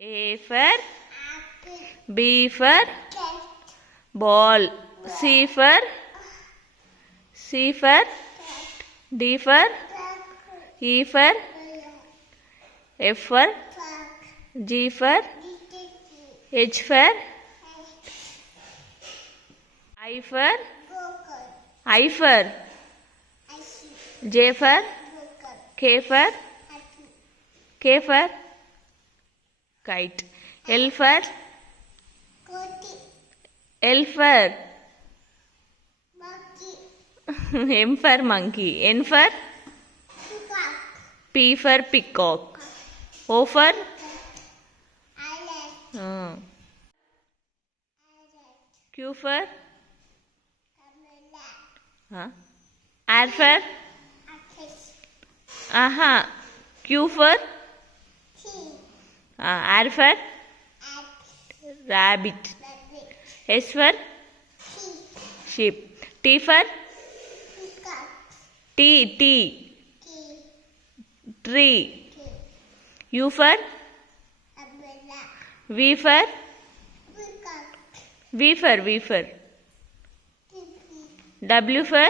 A for B for ball. C for D for E for F for G for H for I for J for K for kite. L for M for monkey. N for P for peacock. O for Q for R for Q for R for rabbit. S for sheep. T for tree. U for V for W for